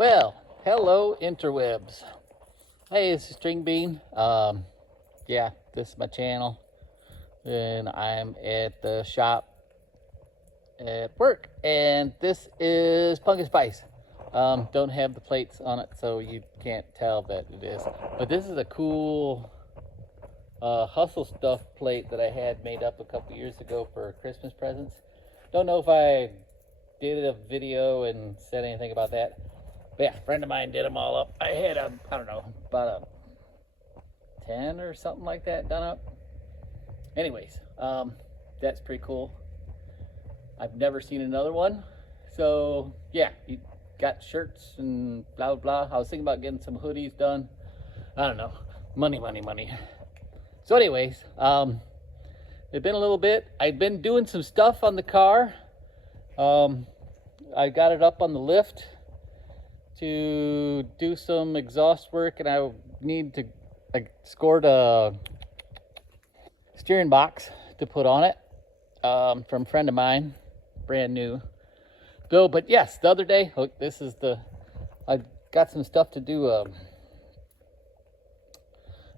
Well, hello interwebs. Hey, this is String Bean. Yeah, this is my channel, and I'm at the shop at work, and this is Punkin Spice. Don't have the plates on it, so you can't tell that it is. But this is a cool hustle stuff plate that I had made up a couple years ago for Christmas presents. Don't know if I did a video and said anything about that. But yeah, a friend of mine did them all up. I had I don't know, about a 10 or something like that done up. Anyways, that's pretty cool. I've never seen another one. So yeah, you got shirts and blah, blah, blah. I was thinking about getting some hoodies done. I don't know, money. So anyways, it's been a little bit. I've been doing some stuff on the car. I got it up on the lift to do some exhaust work, and I scored a steering box to put on it from a friend of mine, brand new. But yes, the other day, look, I got some stuff to do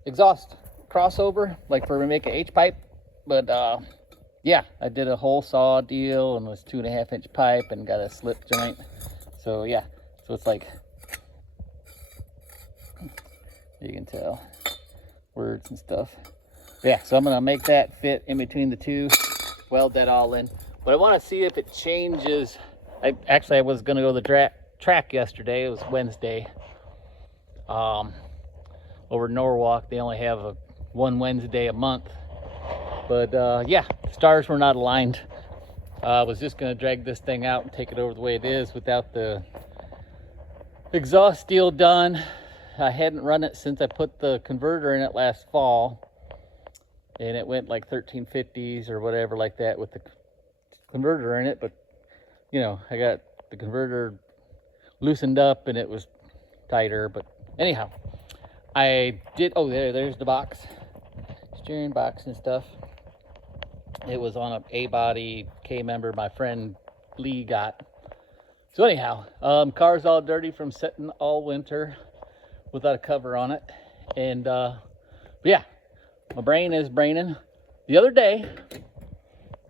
exhaust crossover, like for making H-pipe. But yeah, I did a hole saw deal, and it was 2.5-inch pipe and got a slip joint. So yeah, so it's like, you can tell words and stuff. Yeah, so I'm gonna make that fit in between the two, weld that all in. But I want to see if it changes. I was gonna go to the track yesterday. It was Wednesday. Over Norwalk, they only have one Wednesday a month. But yeah, stars were not aligned. I was just gonna drag this thing out and take it over the way it is without the exhaust deal done. I hadn't run it since I put the converter in it last fall, and it went like 1350s or whatever like that with the converter in it. But you know, I got the converter loosened up and it was tighter. But anyhow, I did, oh, there's the box, steering box and stuff. It was on a A-body K-member my friend Lee got. So anyhow, car's all dirty from sitting all winter without a cover on it. And yeah, my brain is braining. The other day,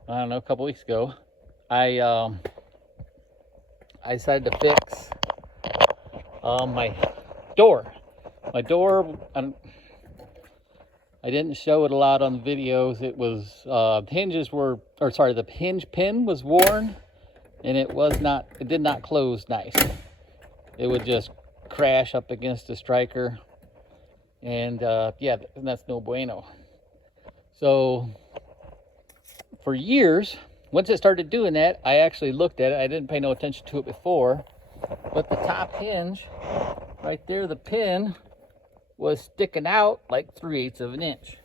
I don't know, a couple weeks ago, I decided to fix my door. I didn't show it a lot on the videos. It was the hinge pin was worn, and it did not close nice. It would just crash up against the striker, and yeah, that's no bueno. So for years, once it started doing that, I actually looked at it. I didn't pay no attention to it before, but the top hinge right there, the pin was sticking out like 3/8 of an inch.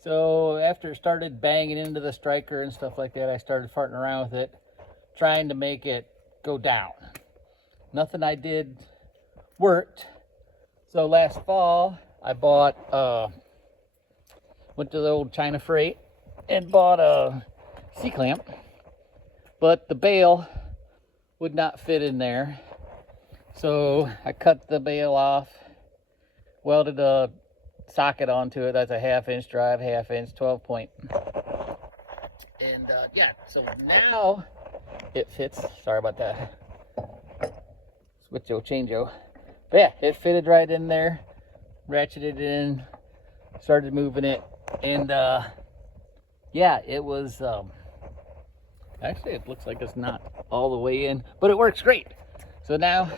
So after it started banging into the striker and stuff like that, I started farting around with it, trying to make it go down. Nothing I did worked. So last fall, I went to the old China Freight and bought a C-clamp, but the bail would not fit in there. So I cut the bail off, welded a socket onto it. That's a 1/2-inch drive, 1/2-inch 12-point. And yeah, so now it fits. Sorry about that. Switcho, changeo. But yeah, it fitted right in there. Ratcheted in, started moving it, and yeah, it was actually, it looks like it's not all the way in, but it works great. So now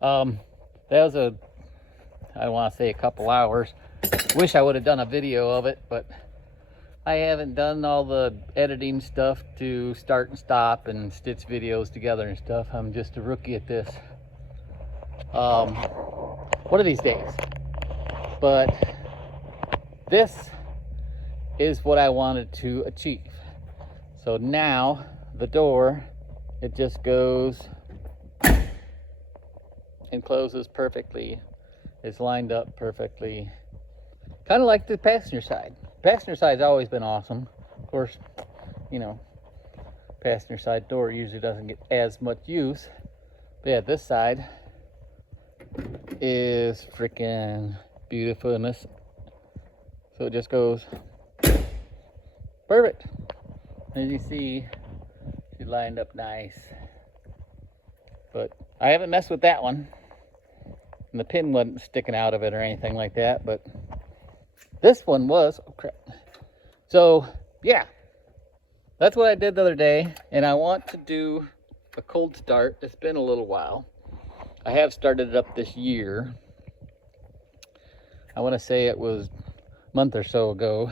that was I don't want to say a couple hours. Wish I would have done a video of it, but I haven't done all the editing stuff to start and stop and stitch videos together and stuff. I'm just a rookie at this. One of these days. But this is what I wanted to achieve. So now the door, it just goes and closes perfectly. It's lined up perfectly, kind of like the passenger side. Passenger side's always been awesome. Of course, you know, passenger side door usually doesn't get as much use, But yeah, this side is freaking beautifulness. So it just goes perfect. As you see, she lined up nice. But I haven't messed with that one. And the pin wasn't sticking out of it or anything like that, but this one was. Oh crap. So yeah, that's what I did the other day, and I want to do a cold start. It's been a little while. I have started it up this year. I want to say it was a month or so ago.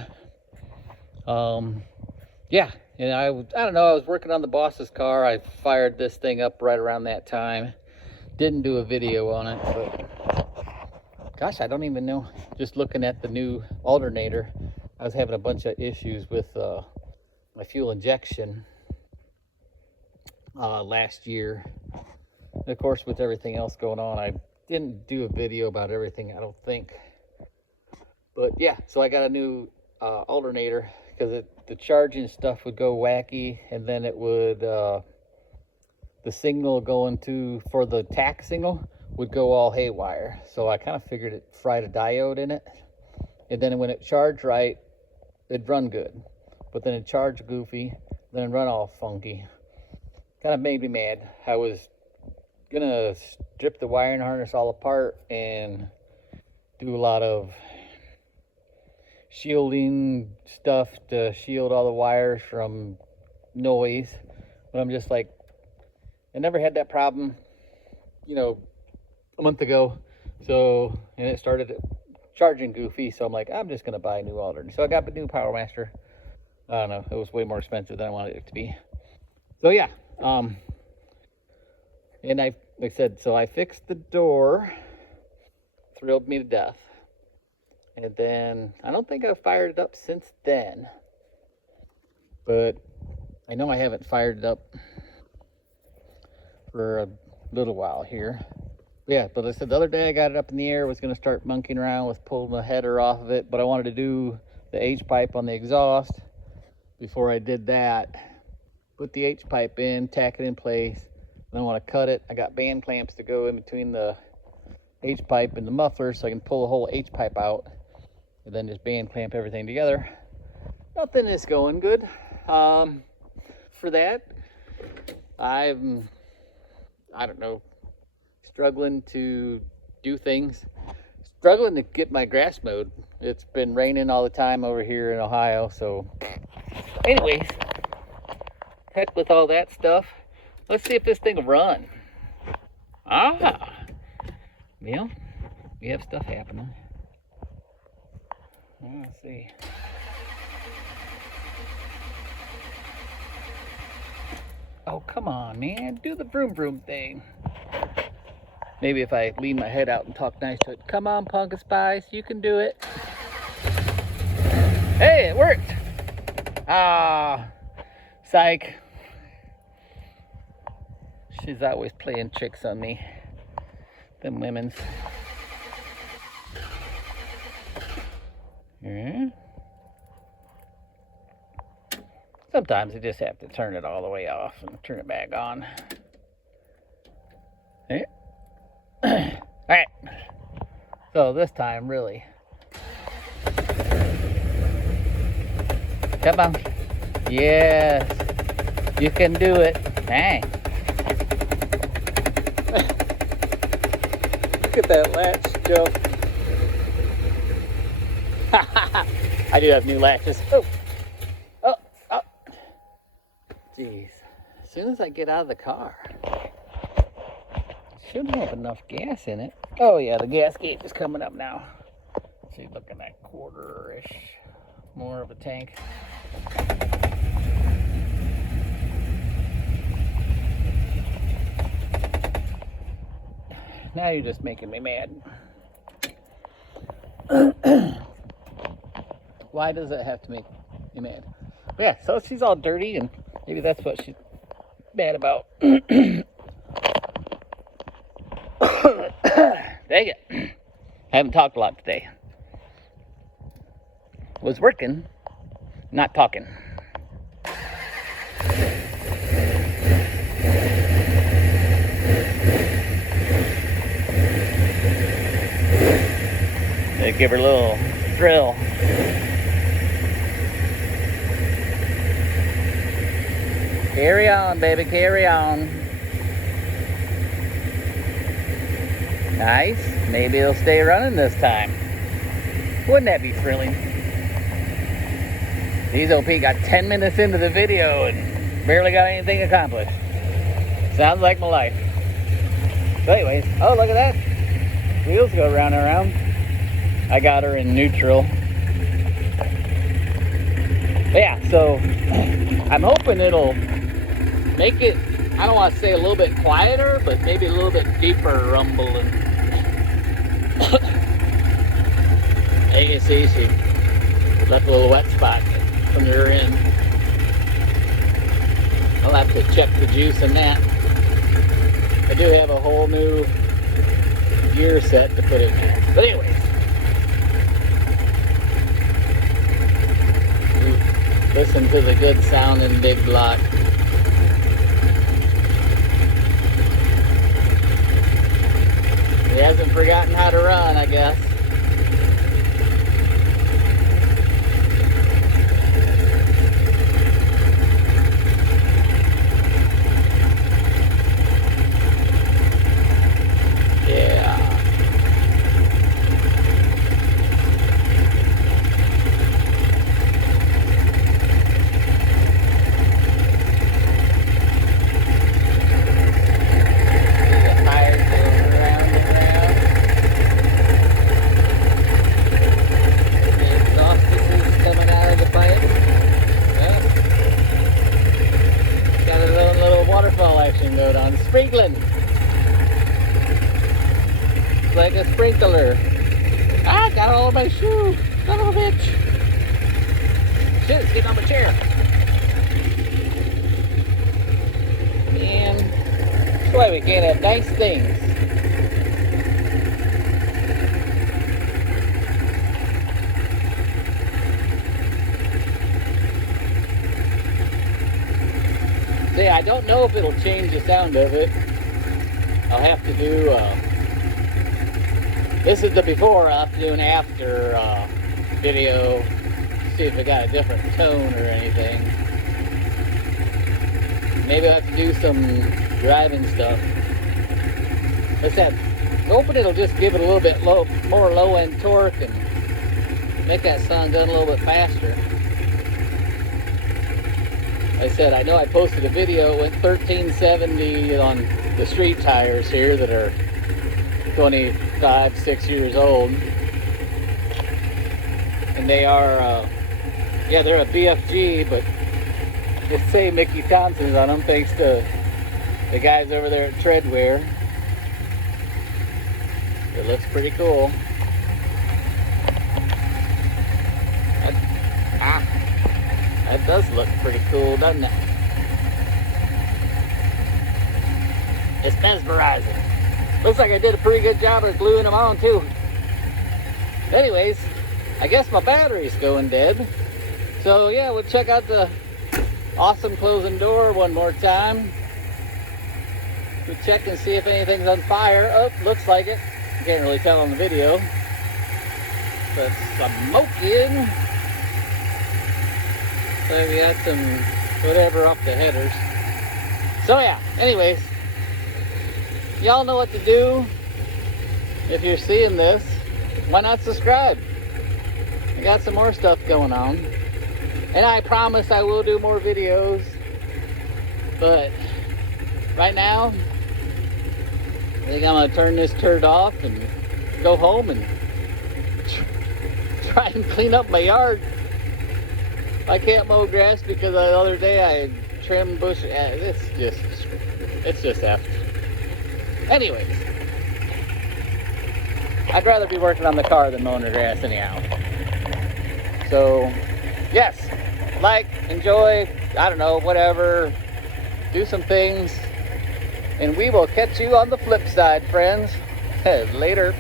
Yeah, and I don't know, I was working on the boss's car. I fired this thing up right around that time. Didn't do a video on it, but gosh, I don't even know. Just looking at the new alternator, I was having a bunch of issues with my fuel injection last year. And of course, with everything else going on, I didn't do a video about everything, I don't think. But yeah, so I got a new alternator, because the charging stuff would go wacky, and then it would, the signal going to, for the tack signal, would go all haywire. So I kind of figured it fried a diode in it, and then when it charged right, it'd run good. But then it charged goofy, then it'd run all funky. Kind of made me mad. I was gonna strip the wiring harness all apart and do a lot of shielding stuff to shield all the wires from noise. But I'm just like, I never had that problem, you know, a month ago. So, and it started charging goofy. So I'm like, I'm just going to buy a new alternator. So I got the new Power Master. I don't know. It was way more expensive than I wanted it to be. So yeah. And like I said, so I fixed the door. Thrilled me to death. And then, I don't think I've fired it up since then. But I know I haven't fired it up for a little while here. Yeah, but I said the other day I got it up in the air, was going to start monkeying around with pulling the header off of it. But I wanted to do the H-pipe on the exhaust before I did that. Put the H-pipe in, tack it in place. Then I want to cut it. I got band clamps to go in between the H-pipe and the muffler so I can pull the whole H-pipe out. And then just band clamp everything together. Nothing is going good. For that, I don't know, struggling to do things. Struggling to get my grass mowed. It's been raining all the time over here in Ohio, so anyways, heck with all that stuff. Let's see if this thing will run. Well, we have stuff happening. Let's see. Oh, come on, man. Do the vroom vroom thing. Maybe if I lean my head out and talk nice to it. Come on, Punkin Spice. You can do it. Hey, it worked. Ah, psych. She's always playing tricks on me. Them women's. Yeah. Sometimes you just have to turn it all the way off and turn it back on. Yeah. Alright. So this time, really. Come on. Yes. You can do it. Hey. Look at that latch jump. I do have new latches. Oh. Jeez. As soon as I get out of the car, should have enough gas in it. Oh yeah, the gas gauge is coming up now. Let's see, looking at quarter-ish more of a tank. Now you're just making me mad. Why does it have to make me mad? But yeah, so she's all dirty, and maybe that's what she's mad about. Dang it. I haven't talked a lot today. Was working, not talking. give her a little thrill. Carry on, baby, carry on. Nice. Maybe it'll stay running this time. Wouldn't that be thrilling? These OP got 10 minutes into the video and barely got anything accomplished. Sounds like my life. So anyways, oh, look at that. Wheels go round and around. I got her in neutral. But yeah, so I'm hoping it'll make it, I don't want to say a little bit quieter, but maybe a little bit deeper rumble. And you can see she left a little wet spot from the rear end. I'll have to check the juice in that. I do have a whole new gear set to put in there. But anyways, listen to the good sounding big block. He hasn't forgotten how to run, I guess. Sprinkling. It's like a sprinkler. Ah, got all of my shoe. Son of a bitch. Shit, it's getting on my chair. Man, that's why we can't have nice things. See, I don't know if it'll change the sound of it. I'll have to do, this is the before, I'll have to do an after video, see if it got a different tone or anything. Maybe I'll have to do some driving stuff. Like I said, I'm hoping it'll just give it a little bit more low-end torque and make that sound done a little bit faster. Like I said, I know I posted a video with 1370 on the street tires here that are 6 years old. And they are, yeah, they're a BFG, but they say Mickey Thompson's on them thanks to the guys over there at Treadwear. It looks pretty cool. That does look pretty cool, doesn't it? It's mesmerizing. Looks like I did a pretty good job of gluing them on too. Anyways, I guess my battery's going dead. So yeah, we'll check out the awesome closing door one more time. We'll check and see if anything's on fire. Oh, looks like it. Can't really tell on the video. But smoking. So we got some whatever off the headers. So yeah, anyways, y'all know what to do. If you're seeing this, why not subscribe? I got some more stuff going on. And I promise I will do more videos. But right now, I think I'm gonna turn this turd off and go home and try and clean up my yard. I can't mow grass because the other day I trimmed bush. It's just effed. Anyways, I'd rather be working on the car than mowing the grass anyhow. So, yes, like, enjoy, I don't know, whatever, do some things, and we will catch you on the flip side, friends. Later.